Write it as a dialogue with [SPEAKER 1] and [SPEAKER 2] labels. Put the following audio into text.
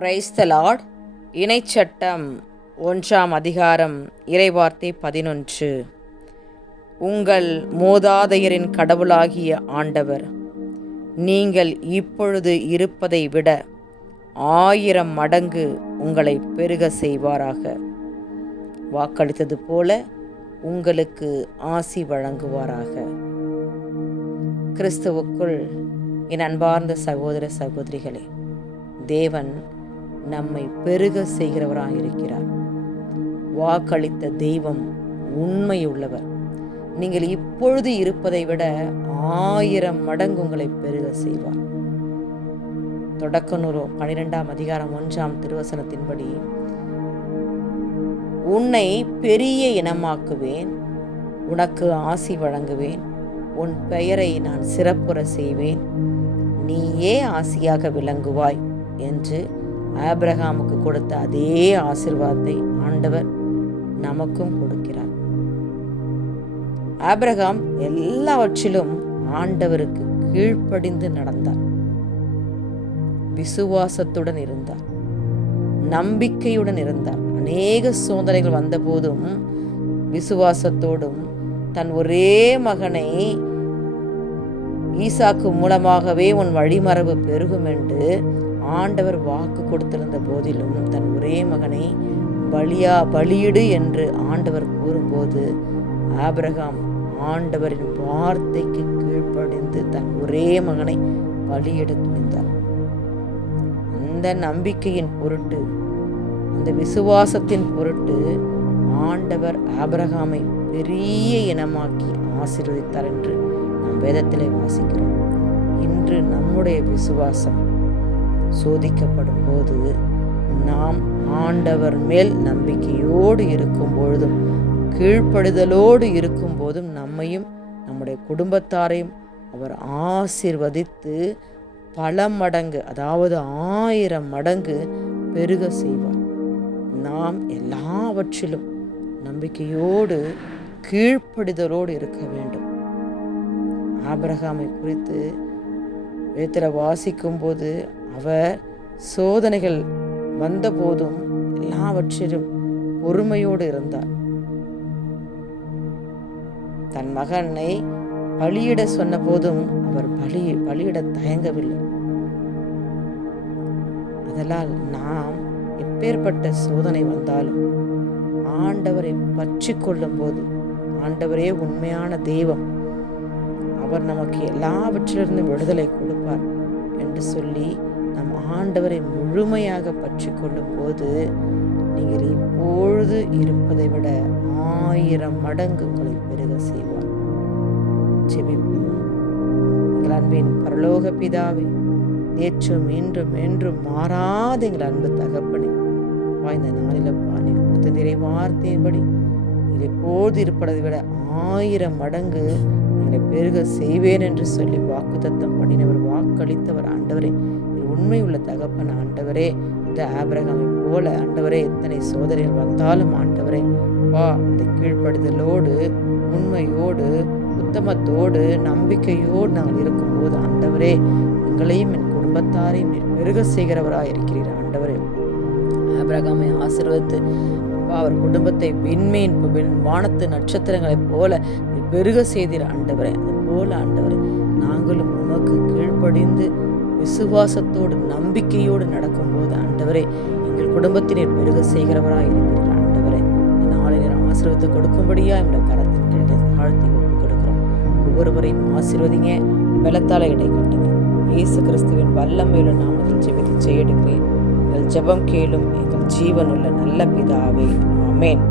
[SPEAKER 1] Praise the Lord இணைச்சட்டம் ஒன்றாம் அதிகாரம் இறைவார்த்தை பதினொன்று. உங்கள் மூதாதையரின் கடவுளாகிய ஆண்டவர் நீங்கள் இப்பொழுது இருப்பதை விட ஆயிரம் மடங்கு உங்களை பெருக செய்வாராக. வாக்களித்தது போல உங்களுக்கு ஆசி வழங்குவாராக. கிறிஸ்துவுக்குள் என் அன்பார்ந்த சகோதர சகோதரிகளே தேவன் நம்மை பெருக செய்கிறவராக இருக்கிறார் வாக்களித்த தெய்வம் உண்மையுள்ளவர். நீங்கள் இப்பொழுது இருப்பதை விட ஆயிரம் மடங்கு உங்களை பெருக செய்வார். தொடக்க நூறு பனிரெண்டாம் அதிகாரம் ஒன்றாம் திருவசனத்தின்படி உன்னை பெரிய இனமாக்குவேன் உனக்கு ஆசி வழங்குவேன் உன் பெயரை நான் சிறப்புற செய்வேன் நீயே ஆசியாக விளங்குவாய் என்று ஆபிரகாமுக்கு கொடுத்த அதே ஆசிர்வாதத்தை ஆண்டவர் நமக்கும் கொடுக்கிறார். ஆபிரகாம் எல்லாவற்றிலும் ஆண்டவருக்கு கீழ்ப்படிந்து நடந்தார். விசுவாசத்துடன் இருந்தார். நம்பிக்கையுடன் இருந்தார். அநேக சோதனைகள் வந்தபோதும் விசுவாசத்தோடும் தன் ஒரே மகனை ஈசாக்கு மூலமாகவே உன் வழிமரபு பெருகும் என்று ஆண்டவர் வாக்கு கொடுத்திருந்த போதிலும் தன் ஒரே மகனை பலியா பலியிடு என்று ஆண்டவர் கூறும்போது ஆபிரகாம் ஆண்டவரின் வார்த்தைக்கு கீழ்ப்படிந்து தன் ஒரே மகனை பலியிட துணிந்தார் அந்த நம்பிக்கையின் பொருட்டு அந்த விசுவாசத்தின் பொருட்டு ஆண்டவர் ஆபிரகாமை பெரிய இனமாக்கி ஆசீர்வதித்தார் என்று நாம் வேதத்திலே வாசிக்கிறோம். இன்று நம்முடைய விசுவாசம் சோதிக்கப்படும் போது நாம் ஆண்டவர் மேல் நம்பிக்கையோடு இருக்கும் பொழுதும் கீழ்ப்படுதலோடு இருக்கும் போதும் நம்மையும் நம்முடைய குடும்பத்தாரையும் அவர் ஆசிர்வதித்து பல மடங்கு அதாவது ஆயிரம் மடங்கு பெருக செய்வார். நாம் எல்லாவற்றிலும் நம்பிக்கையோடு கீழ்ப்படுதலோடு இருக்க வேண்டும். ஆபிரகாமை குறித்து வேத்திர வாசிக்கும் போது அவர் சோதனைகள் வந்தபோதும் எல்லாவற்றிலும் பொறுமையோடு இருந்தார். தன் மகனை பலியிட சொன்ன போதும் அவர் பலி பலியிட தயங்கவில்லை. அதனால் நாம் எப்பேற்பட்ட சோதனை வந்தாலும் ஆண்டவரை பற்றி கொள்ளும் போது ஆண்டவரே உண்மையான தெய்வம் அவர் நமக்கு எல்லாவற்றிலிருந்து விடுதலை கொடுப்பார் என்று சொல்லி நம் ஆண்டவரை முழுமையாக பற்றி கொள்ளும் போது நீங்கள் இப்பொழுது இருப்பதை விட ஆயிரம் மடங்கு உங்களை பெருக செய்வார். ஜெபிப்போம். எங்கள் அன்பின் பரலோக பிதாவே நேற்றும் இன்றும் என்றும் மாறாத எங்கள் அன்பு தகப்பனே வாய்ந்த நாளிலப்பா நீ கொடுத்த நிறை வார்த்தையின்படி நீங்கள் எப்போது இருப்பதை விட ஆயிரம் மடங்கு எங்களை பெருக செய்வேன் என்று சொல்லி வாக்குத்தத்தம் பண்ணினவர் வாக்களித்தவர் ஆண்டவரை. உண்மை உள்ள தகப்பன் ஆண்டவரே இந்த ஆபிரகாமை போல ஆண்டவரே எத்தனை சோதனைகள் வந்தாலும் ஆண்டவரே வா இந்த கீழ்ப்படுதலோடு உண்மையோடு உத்தமத்தோடு நம்பிக்கையோடு நாங்கள் இருக்கும்போது ஆண்டவரே எங்களையும் என் குடும்பத்தாரையும் நீர் பெருக செய்கிறவராக இருக்கிறீர் ஆண்டவரே. ஆபிரகாமை ஆசிர்வதித்து அப்பா, அவர் குடும்பத்தை விண்மீன் வானத்து நட்சத்திரங்களைப் போல பெருக செய்தீர் ஆண்டவரே. அது போல ஆண்டவரே நாங்களும் உமக்கு கீழ்ப்படிந்து விசுவாசத்தோடு நம்பிக்கையோடு நடக்கும்போது ஆண்டவரே எங்கள் குடும்பத்தினர் பெருக செய்கிறவராக இருக்கிறார் ஆண்டவரே. இந்த நாளினர் ஆசீர்வத்தை கொடுக்கும்படியா எங்களுடைய கரத்தின் கீழே தாழ்த்தி ஒப்பு கொடுக்குறோம். ஒவ்வொருவரையும் ஆசீர்வதிங்க. பலத்தால இடை கட்டுங்க. இயேசு கிறிஸ்துவின் வல்லமையுள்ள நாமத்தில் ஜெபித்து செய்யெடுக்கிறேன் எங்கள் ஜெபம் கேளும் எங்கள் ஜீவனுள்ள நல்ல பிதாவே. ஆமேன்.